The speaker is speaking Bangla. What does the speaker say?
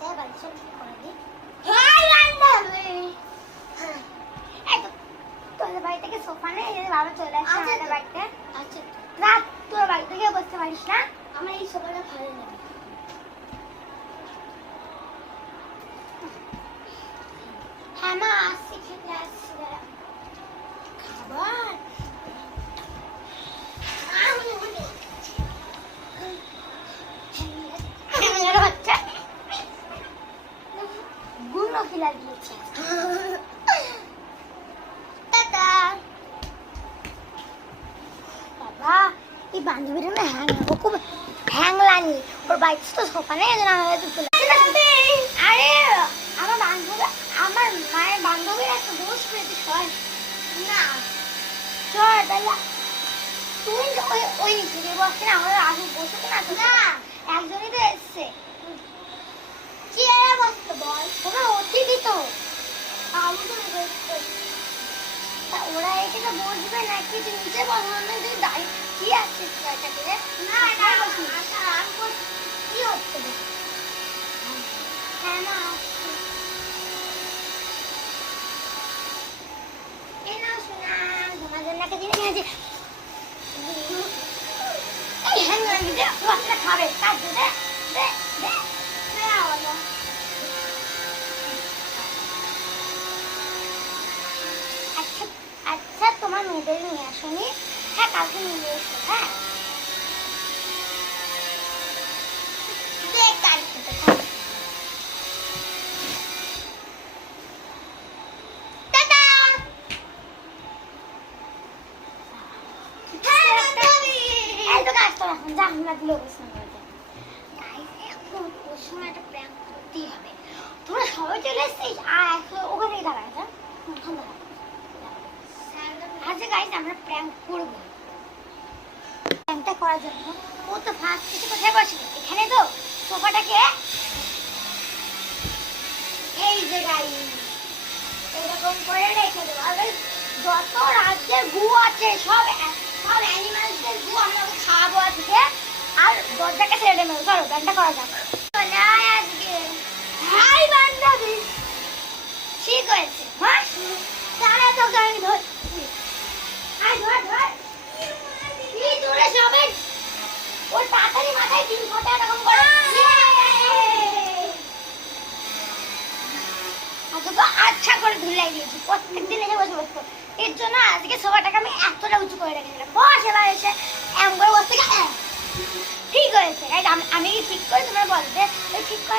যাই বাড়ি সব ঠিক করে দিই। হ্যাঁ বান্ধবী, এই তো তোদের বাড়ি থেকে সোফা নেই, এই যে বাবা চলে আসছে আমাদের বাড়িতে। আচ্ছা রাত তোর বাড়ি থেকে বসতে পারিস না, আমার এই সোফাটা ভালো লাগে। হ্যাঁ মা আসছি, খেতে আসছি, দাঁড়া খাবার বাচ্চা গুলো খিলা দিয়েছে। বাবা এই বান্ধবীটা না খুব হ্যাংলানি, ওর বাড়িতে তো সোফা নেই, আরে আমার বান্ধবী, আমার মায়ের বান্ধবীর একটা দোষ পেয়েছে। সর না সর তাহলে তুই ওই নিচে বসছে না, আমাদের আগে বসে না তো, না একজনই তো এসছে। চেয়ারে বসতে বল, তোমরা অতিথি তো, ওরা এখানে বসবে নাকি? তুই নিচে বসবে না, তুই দাঁড়িয়ে কি আসছিস না কি হচ্ছে? হ্যাঁ না তোমার জন্য একটা জিনিস এনেছি। এই হ্যাঁ খাবে কাজ দে দে দে। আচ্ছা আচ্ছা তোমার মেয়েদের নিয়ে আসনি? হ্যাঁ কালকে নিয়ে এসো। হ্যাঁ তোমরা সবাই চলে এসছিস আর ওখানেই দাঁড়ায়। আচ্ছা গাইস আমরা প্র্যাঙ্ক করবো, প্র্যাঙ্কটা করার জন্য ও তো ফার্স্ট থেকে কোথায় বসবে? এখানে তো সোফাটাকে এই যে গাইস এরকম করে রেখে দেবো। আর যত রাজ্যের গু আছে সব সব অ্যানিমালসদের গু আমরা ওকে খাওয়াবো আজকে। আর দরজাকে ছেড়ে দেবো। চলো প্ল্যানটা করা যাক। আজকে হাই বান্ধবী, ঠিক হয়েছে হ্যাঁ তারা তো গাড়ি ধর ওর তাড়াতাড়ি মাথায় 3 ফোঁটা এরকম করে আচ্ছা করে ধুলাই দিয়েছি। প্রত্যেকদিন এসে বসে বসতো, এর জন্য আজকে সোফাটাকে আমি এতটা উঁচু করে রেখেছিলাম। বস এবার এসে এমন করে বসতে ঠিক হয়েছে। আমি ঠিক করে তোমরা বলতে ঠিক করে